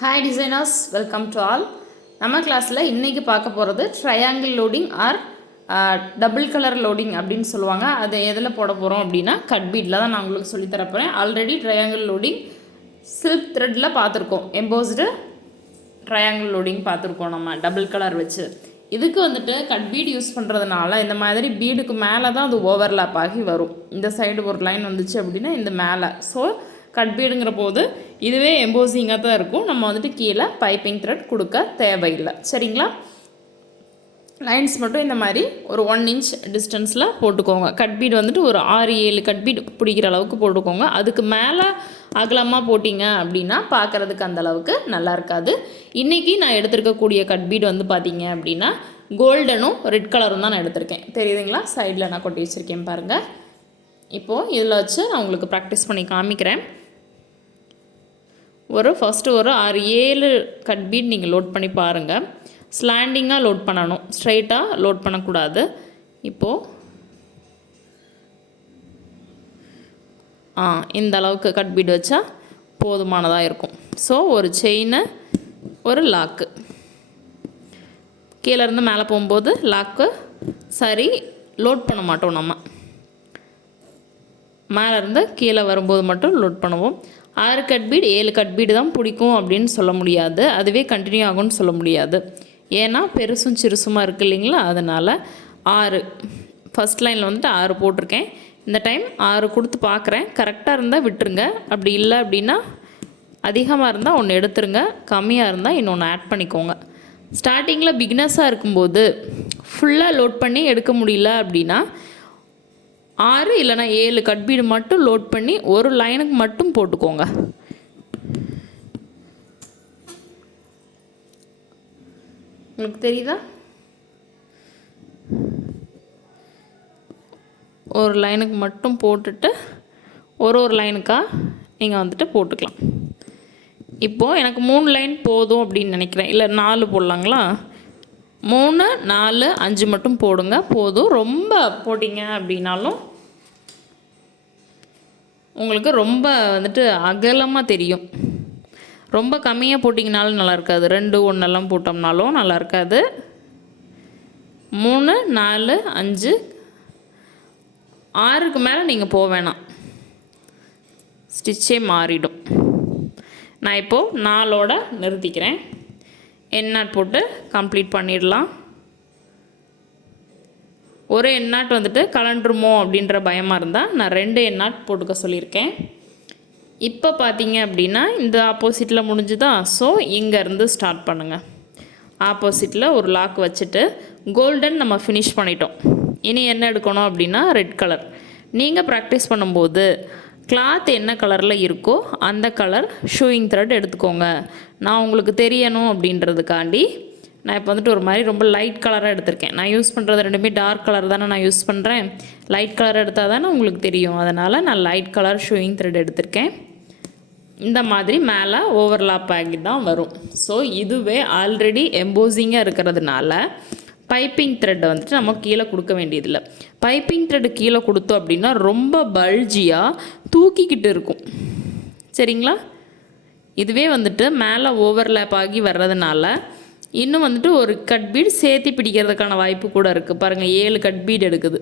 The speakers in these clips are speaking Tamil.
Hi designers, welcome to all. நம்ம கிளாஸில் இன்றைக்கி பார்க்க போகிறது triangle loading or double colour loading அப்படின்னு சொல்லுவாங்க. அதை எதில் போட போகிறோம் அப்படின்னா கட் பீட்டில் தான் நான் உங்களுக்கு சொல்லித்தரப்போகிறேன். ஆல்ரெடி ட்ரையாங்கிள் லோடிங் சில்க் த்ரெட்டில் பார்த்துருக்கோம். எம்போஸ்டு ட்ரையாங்கிள் லோடிங் பார்த்துருக்கோம் நம்ம டபுள் கலர் வச்சு. இதுக்கு வந்துட்டு கட் பீட் யூஸ் பண்ணுறதுனால இந்த மாதிரி பீடுக்கு மேலே தான் அது ஓவர்லாப் ஆகி வரும். இந்த சைடு ஒரு லைன் வந்துச்சு அப்படின்னா இந்த மேலே. ஸோ கட் பீடுங்கிற போது இதுவே எம்போசிங்காக தான் இருக்கும். நம்ம வந்துட்டு கீழே பைப்பிங் த்ரெட் கொடுக்க தேவையில்லை. சரிங்களா? லைன்ஸ் மட்டும் இந்த மாதிரி ஒரு 1 inch டிஸ்டன்ஸில் போட்டுக்கோங்க. கட் பீடு வந்துட்டு ஒரு 6-7 கட் பீடு பிடிக்கிற அளவுக்கு போட்டுக்கோங்க. அதுக்கு மேலே அகலமாக போட்டிங்க அப்படின்னா பார்க்குறதுக்கு அந்த அளவுக்கு நல்லா இருக்காது. இன்றைக்கி நான் எடுத்திருக்கக்கூடிய கட் பீடு வந்து பார்த்திங்க அப்படின்னா கோல்டனும் ரெட் கலரும் தான் நான் எடுத்திருக்கேன். தெரியுதுங்களா? சைடில் நான் கொட்டி வச்சுருக்கேன் பாருங்கள். இப்போது இதில் வச்சு நான் உங்களுக்கு ப்ராக்டிஸ் பண்ணி காமிக்கிறேன். ஃபஸ்ட்டு ஒரு 6-7 கட் பீட் நீங்கள் லோட் பண்ணி பாருங்கள். ஸ்லாண்டிங்காக லோட் பண்ணணும், ஸ்ட்ரைட்டாக லோட் பண்ணக்கூடாது. இப்போது இந்த அளவுக்கு கட் பீட் வச்சா போதுமானதாக இருக்கும். ஸோ ஒரு செயினு, ஒரு லாக்கு, கீழேருந்து மேலே போகும்போது லாக்கு சரி லோட் பண்ண மாட்டோம். நம்ம மேலேருந்து கீழே வரும்போது மட்டும் லோட் பண்ணுவோம். 6 கட் பீட் 7 கட் பீடு தான் பிடிக்கும் அப்படின்னு சொல்ல முடியாது. அதுவே கண்டினியூ ஆகும்னு சொல்ல முடியாது. ஏன்னா பெருசும் சிறுசுமாக இருக்குது இல்லைங்களா? அதனால் 6 ஃபஸ்ட் லைனில் வந்துட்டு 6 போட்டிருக்கேன். இந்த டைம் 6 கொடுத்து பார்க்குறேன். கரெக்டாக இருந்தால் விட்டுருங்க. அப்படி இல்லை அப்படின்னா அதிகமாக இருந்தால் ஒன்று எடுத்துருங்க, கம்மியாக இருந்தால் இன்னொன்று ஆட் பண்ணிக்கோங்க. ஸ்டார்டிங்கில் பிகினஸாக இருக்கும்போது ஃபுல்லாக லோட் பண்ணி எடுக்க முடியல அப்படின்னா 6 இல்லைனா 7 கட் பீடு மட்டும் லோட் பண்ணி ஒரு லைனுக்கு மட்டும் போட்டுக்கோங்க. உங்களுக்கு தெரியுதா? ஒரு லைனுக்கு மட்டும் போட்டுட்டு ஒரு லைனுக்காக நீங்கள் வந்துட்டு போட்டுக்கலாம். இப்போது எனக்கு 3 லைன் போதும் அப்படின்னு நினைக்கிறேன். இல்லை 4 போடலாங்களா? 3, 4, 5 மட்டும் போடுங்க, போதும். ரொம்ப போட்டிங்க அப்படின்னாலும் உங்களுக்கு ரொம்ப வந்துட்டு அகலமாக தெரியும். ரொம்ப கம்மியாக போட்டிங்கனாலும் நல்லா இருக்காது. 2, 1 போட்டோம்னாலும் நல்லா இருக்காது. 3, 4, 5, 6க்கு மேலே நீங்கள் போக வேணாம், ஸ்டிச்சே மாறிடும். நான் இப்போது 4ஓட நிறுத்திக்கிறேன். எண்ணாட் போட்டு கம்ப்ளீட் பண்ணிடலாம். ஒரு எண்ணாட் வந்துட்டு கலண்டுருமோ அப்படின்ற பயமாக இருந்தால் நான் 2 எண்ணாட் போட்டுக்க சொல்லியிருக்கேன். இப்போ பார்த்தீங்க அப்படின்னா இந்த ஆப்போசிட்டில் முடிஞ்சுதா? ஸோ இங்கேருந்து ஸ்டார்ட் பண்ணுங்கள். ஆப்போசிட்டில் ஒரு லாக் வச்சுட்டு கோல்டன் நம்ம ஃபினிஷ் பண்ணிட்டோம். இனி என்ன எடுக்கணும் அப்படின்னா ரெட் கலர். நீங்கள் ப்ராக்டிஸ் பண்ணும்போது கிளாத் என்ன கலரில் இருக்கோ அந்த கலர் ஷூயிங் த்ரெட் எடுத்துக்கோங்க. நான் உங்களுக்கு தெரியணும் அப்படின்றதுக்காண்டி நான் இப்போ வந்துட்டு ஒரு மாதிரி ரொம்ப லைட் கலராக எடுத்திருக்கேன். நான் யூஸ் பண்ணுறது ரெண்டுமே டார்க் கலர் தானே நான் யூஸ் பண்ணுறேன். லைட் கலர் எடுத்தால் தானே உங்களுக்கு தெரியும். அதனால் நான் லைட் கலர் ஷூயிங் த்ரெட் எடுத்திருக்கேன். இந்த மாதிரி மேலே ஓவர்லாப் ஆகி தான் வரும். ஸோ இதுவே ஆல்ரெடி எம்போசிங்காக இருக்கிறதுனால பைப்பிங் த்ரெட்டை வந்துட்டு நம்ம கீழே கொடுக்க வேண்டியதில்லை. பைப்பிங் த்ரெட்டு கீழே கொடுத்தோம் அப்படின்னா ரொம்ப பல்ஜியாக தூக்கிக்கிட்டு இருக்கும். சரிங்களா? இதுவே வந்துட்டு மேலே ஓவர்லாப் ஆகி வர்றதுனால இன்னும் வந்துட்டு ஒரு கட் பீடு சேர்த்து பிடிக்கிறதுக்கான வாய்ப்பு கூட இருக்குது. பாருங்கள், 7 கட் பீடு எடுக்குது.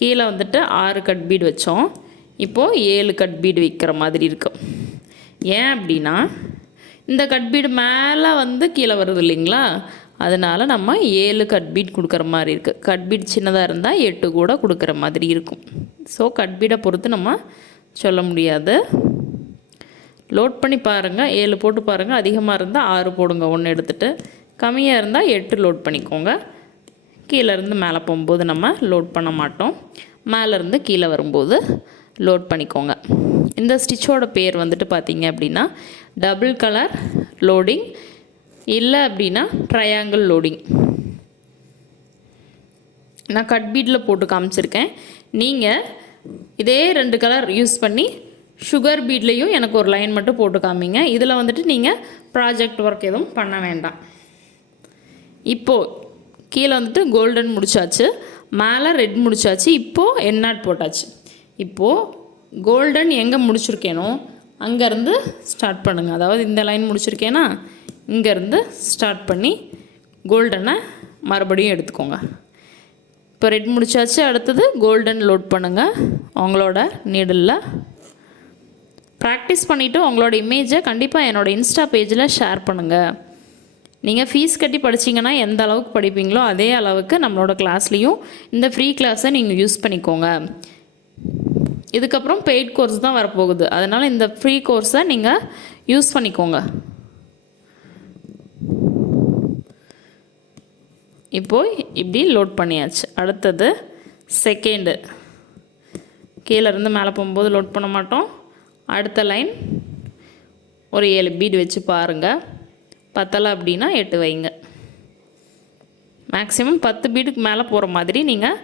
கீழே வந்துட்டு 6 கட் பீடு வச்சோம். இப்போது 7 கட் பீடு வைக்கிற மாதிரி இருக்கும். ஏன் அப்படின்னா இந்த கட் பீடு மேலே வந்து கீழே வருது இல்லைங்களா? அதனால் நம்ம 7 கட் பீட் கொடுக்குற மாதிரி இருக்குது. கட் பீட் சின்னதாக இருந்தால் 8 கூட கொடுக்குற மாதிரி இருக்கும். ஸோ கட் பீடை பொறுத்து நம்ம சொல்ல முடியாது. லோட் பண்ணி பாருங்கள். 7 போட்டு பாருங்கள். அதிகமாக இருந்தால் 6 போடுங்க, 1 எடுத்துகிட்டு. கம்மியாக இருந்தால் 8 லோட் பண்ணிக்கோங்க. கீழேருந்து மேலே போகும்போது நம்ம லோட் பண்ண மாட்டோம். மேலேருந்து கீழே வரும்போது லோட் பண்ணிக்கோங்க. இந்த ஸ்டிச்சோட பேர் வந்துட்டு பார்த்திங்க அப்படின்னா டபுள் கலர் லோடிங், இல்லை அப்படின்னா ட்ரையாங்கிள் லோடிங். நான் கட் பீட்டில் போட்டு காமிச்சிருக்கேன். நீங்கள் இதே 2 கலர் யூஸ் பண்ணி சுகர் பீட்லேயும் எனக்கு ஒரு லைன் மட்டும் போட்டு காமிங்க. இதில் வந்துட்டு நீங்கள் ப்ராஜெக்ட் ஒர்க் எதுவும் பண்ண வேண்டாம். இப்போது கீழே வந்துட்டு கோல்டன் முடிச்சாச்சு, மேலே ரெட் முடிச்சாச்சு. இப்போது எண்ணாட் போட்டாச்சு. இப்போது கோல்டன் எங்கே முடிச்சிருக்கேனோ அங்கேருந்து ஸ்டார்ட் பண்ணுங்கள். அதாவது இந்த லைன் முடிச்சிருக்கேன்னா இங்கேருந்து ஸ்டார்ட் பண்ணி கோல்டனை மறுபடியும் எடுத்துக்கோங்க. இப்போ ரெட் முடிச்சாச்சு. அடுத்தது கோல்டன் லோட் பண்ணுங்கள் உங்களோட நீடிலில். ப்ராக்டிஸ் பண்ணிவிட்டு உங்களோட இமேஜை கண்டிப்பாக என்னோடய இன்ஸ்டா பேஜில் ஷேர் பண்ணுங்கள். நீங்கள் ஃபீஸ் கட்டி படிச்சிங்கன்னா எந்த அளவுக்கு படிப்பீங்களோ அதே அளவுக்கு நம்மளோட கிளாஸ்லேயும் இந்த ஃப்ரீ கிளாஸை நீங்கள் யூஸ் பண்ணிக்கோங்க. இதுக்கப்புறம் பெய்ட் கோர்ஸ் தான் வரப்போகுது. அதனால் இந்த ஃப்ரீ கோர்ஸை நீங்கள் யூஸ் பண்ணிக்கோங்க. இப்போது இப்படி லோட் பண்ணியாச்சு. அடுத்தது செகண்டு, கீழேருந்து மேலே போகும்போது லோட் பண்ண மாட்டோம். அடுத்த லைன் ஒரு 7 பீடு வச்சு பாருங்கள். பத்தலை அப்படின்னா 8 வைங்க. மேக்ஸிமம் 10 பீடுக்கு மேலே போகிற மாதிரி நீங்கள்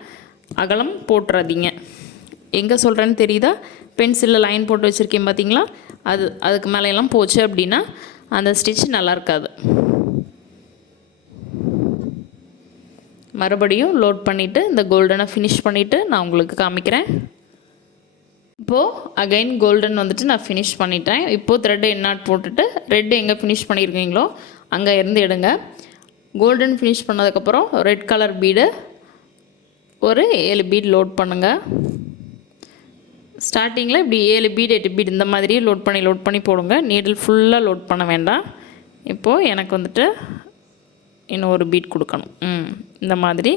அகலம் போட்டுறாதீங்க. எங்கே சொல்கிறேன்னு தெரியுதா? பென்சிலில் லைன் போட்டு வச்சுருக்கேன் பார்த்தீங்களா? அதுக்கு மேலையெல்லாம் போச்சு அப்படின்னா அந்த ஸ்டிச் நல்லா இருக்காது. மறுபடியும் லோட் பண்ணிவிட்டு இந்த கோல்டனை ஃபினிஷ் பண்ணிவிட்டு நான் உங்களுக்கு காமிக்கிறேன். இப்போது அகைன் கோல்டன் வந்துட்டு நான் ஃபினிஷ் பண்ணிட்டேன். இப்போது த்ரெட் என்னாட் போட்டுட்டு ரெட் எங்கே ஃபினிஷ் பண்ணியிருக்கீங்களோ அங்கே இருந்து எடுங்க. கோல்டன் ஃபினிஷ் பண்ணதுக்கப்புறம் ரெட் கலர் பீடு ஒரு 7 பீட் லோட் பண்ணுங்கள். ஸ்டார்டிங்கில் இப்படி 7 பீட் 8 பீட் இந்த மாதிரி லோட் பண்ணி போடுங்க. நீடில் ஃபுல்லாக லோட் பண்ண வேண்டாம். இப்போது எனக்கு வந்துட்டு இன்னும் ஒரு பீட் கொடுக்கணும். இந்த மாதிரி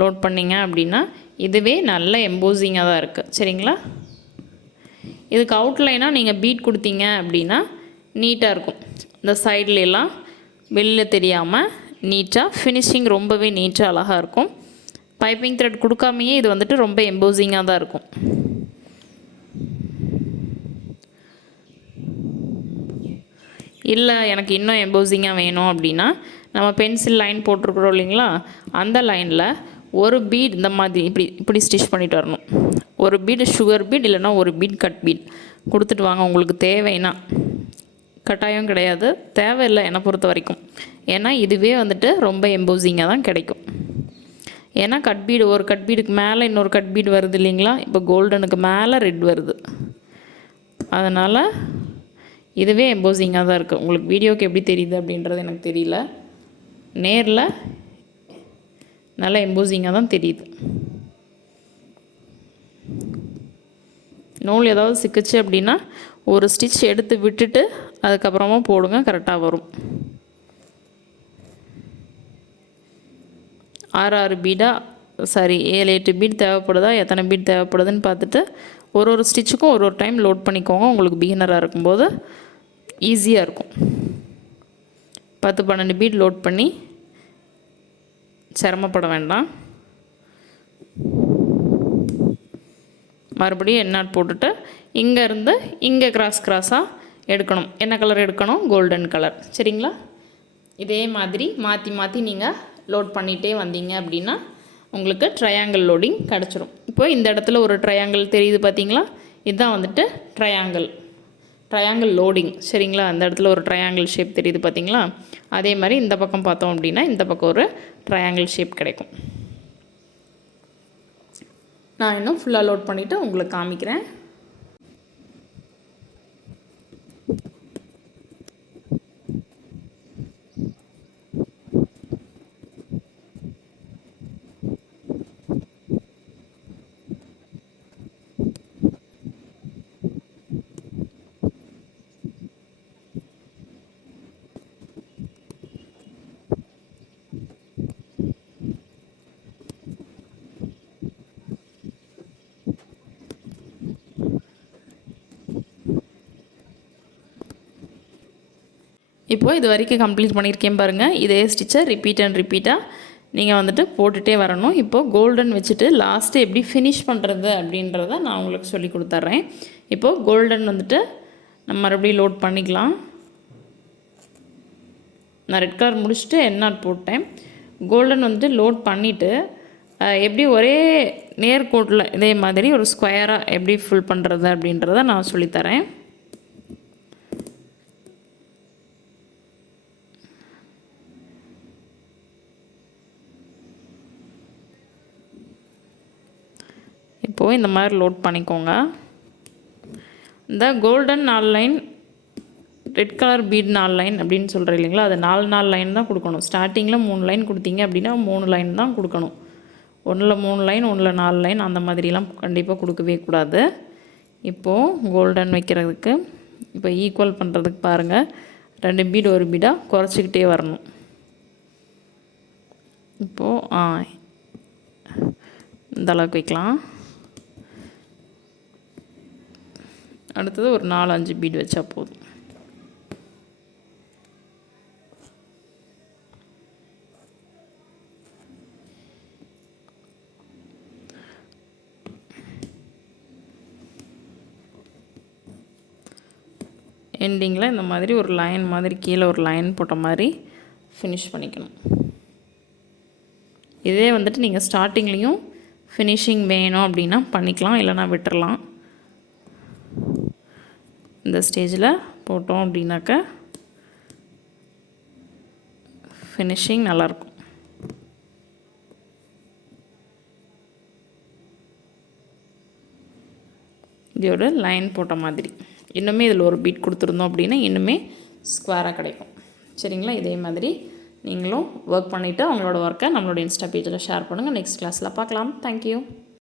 லோட் பண்ணிங்க அப்படின்னா இதுவே நல்ல எம்போசிங்காக தான் இருக்குது. சரிங்களா? இதுக்கு அவுட்லைனாக நீங்கள் பீட் கொடுத்தீங்க அப்படின்னா நீட்டாக இருக்கும். இந்த சைட்லெலாம் வெளியில் தெரியாமல் நீட்டாக ஃபினிஷிங் ரொம்பவே நீட்டாக அழகாக இருக்கும். பைப்பிங் த்ரெட் கொடுக்காமையே இது வந்துட்டு ரொம்ப எம்போசிங்காக தான் இருக்கும். இல்லை எனக்கு இன்னும் எம்போசிங்காக வேணும் அப்படின்னா நம்ம பென்சில் லைன் போட்டிருக்கிறோம் இல்லைங்களா, அந்த லைனில் ஒரு பீட் இந்த மாதிரி இப்படி ஸ்டிச் பண்ணிட்டு வரணும். ஒரு பீடு சுகர் பீட் இல்லைன்னா ஒரு பீட் கட் பீட் கொடுத்துட்டு வாங்க. உங்களுக்கு தேவைன்னா, கட்டாயம் கிடையாது, தேவையில்லை என்னை பொறுத்த வரைக்கும். ஏன்னா இதுவே வந்துட்டு ரொம்ப எம்போசிங்காக தான் கிடைக்கும். ஏன்னா கட் பீடு ஒரு கட் பீடுக்கு மேலே இன்னொரு கட் பீடு வருது இல்லைங்களா? இப்போ கோல்டனுக்கு மேலே ரெட் வருது. அதனால் இதுவே எம்போசிங்காக தான் இருக்குது. உங்களுக்கு வீடியோக்கு எப்படி தெரியுது அப்படின்றது எனக்கு தெரியல. நேரில் நல்லா எம்போசிங்காக தான் தெரியுது. நூல் ஏதாவது சிக்கிச்சு அப்படின்னா ஒரு ஸ்டிச் எடுத்து விட்டுட்டு அதுக்கப்புறமா போடுங்க, கரெக்டாக வரும். 6 பீடாக 7-8 பீட் தேவைப்படுதா, எத்தனை பீட் தேவைப்படுதுன்னு பார்த்துட்டு ஒரு ஸ்டிச்சுக்கும் ஒரு டைம் லோட் பண்ணிக்கோங்க. உங்களுக்கு பிகினராக இருக்கும்போது ஈஸியாக இருக்கும். 10-12 பீட் லோட் பண்ணி சிரமப்பட வேண்டாம். மறுபடியும் எண்ணாட் போட்டுட்டு இங்கேருந்து இங்கே கிராஸாக எடுக்கணும். என்ன கலர் எடுக்கணும்? Golden colour. சரிங்களா? இதே மாதிரி மாற்றி நீங்கள் லோட் பண்ணிகிட்டே வந்தீங்க அப்படின்னா உங்களுக்கு ட்ரையாங்கிள் லோடிங் கிடச்சிரும். இப்போ இந்த இடத்துல ஒரு ட்ரையாங்கிள் தெரியுது பார்த்தீங்களா? இதுதான் வந்துட்டு ட்ரையாங்கிள் லோடிங். சரிங்களா? அந்த இடத்துல ஒரு ட்ரையாங்கிள் ஷேப் தெரியுது பார்த்தீங்களா? அதே மாதிரி இந்த பக்கம் பார்த்தோம் அப்படின்னா இந்த பக்கம் ஒரு ட்ரையாங்கிள் ஷேப் கிடைக்கும். நான் இன்னும் ஃபுல்லாக லோட் பண்ணிவிட்டு உங்களுக்கு காமிக்கிறேன். இப்போது இது வரைக்கும் கம்ப்ளீட் பண்ணியிருக்கேன் பாருங்கள். இதே ஸ்டிச்சை ரிப்பீட்டாக நீங்கள் வந்துட்டு போட்டுகிட்டே வரணும். இப்போது கோல்டன் வச்சுட்டு லாஸ்ட்டு எப்படி ஃபினிஷ் பண்ணுறது அப்படின்றத நான் உங்களுக்கு சொல்லி கொடுத்துட்றேன். இப்போது கோல்டன் வந்துட்டு நம்ம மறுபடியும் லோட் பண்ணிக்கலாம். நான் ரெட் கலர் முடிச்சுட்டு எண்ணாட் போட்டேன். கோல்டன் வந்துட்டு லோட் பண்ணிவிட்டு எப்படி ஒரே நேர்கோட்டில் இதே மாதிரி ஒரு ஸ்கொயராக எப்படி ஃபில் பண்ணுறது அப்படின்றத நான் சொல்லித்தரேன். இப்போது இந்த மாதிரி லோட் பண்ணிக்கோங்க. இந்த golden 4 line, red colour beat 4 line அப்படின்னு சொல்கிறேன் இல்லைங்களா, அது 4 லைன் தான் கொடுக்கணும். ஸ்டார்டிங்கில் 3 லைன் கொடுத்தீங்க அப்படின்னா 3 லைன் தான் கொடுக்கணும். ஒன்றில் 3 லைன், ஒன்றில் 4 லைன் அந்த மாதிரிலாம் கண்டிப்பாக கொடுக்கவே கூடாது. இப்போது கோல்டன் வைக்கிறதுக்கு இப்போ ஈக்குவல் பண்ணுறதுக்கு பாருங்கள், 2 பீடு ஒரு பீடாக குறைச்சிக்கிட்டே வரணும். இப்போது இந்த அளவுக்கு வைக்கலாம். அடுத்தது ஒரு 4-5 பீடு வச்சா போதும். எண்டிங்கில் இந்த மாதிரி ஒரு லைன் மாதிரி கீழே ஒரு லைன் போட்ட மாதிரி ஃபினிஷ் பண்ணிக்கணும். இதே வந்துட்டு நீங்கள் ஸ்டார்டிங்லேயும் ஃபினிஷிங் வேணும் அப்படின்னா பண்ணிக்கலாம், இல்லைனா விட்டுறலாம். இந்த ஸ்டேஜில் போட்டோம் அப்படின்னாக்க ஃபினிஷிங் நல்லாயிருக்கும். இதோட லைன் போட்ட மாதிரி இன்னுமே இதில் ஒரு பீட் கொடுத்துருந்தோம் அப்படின்னா இன்னுமே ஸ்கொயராக கிடைக்கும். சரிங்களா? இதே மாதிரி நீங்களும் ஒர்க் பண்ணிவிட்டு அவங்களோட ஒர்க்கை நம்மளோட இன்ஸ்டா பேஜில் ஷேர் பண்ணுங்கள். நெக்ஸ்ட் கிளாஸில் பார்க்கலாம். தேங்க்யூ.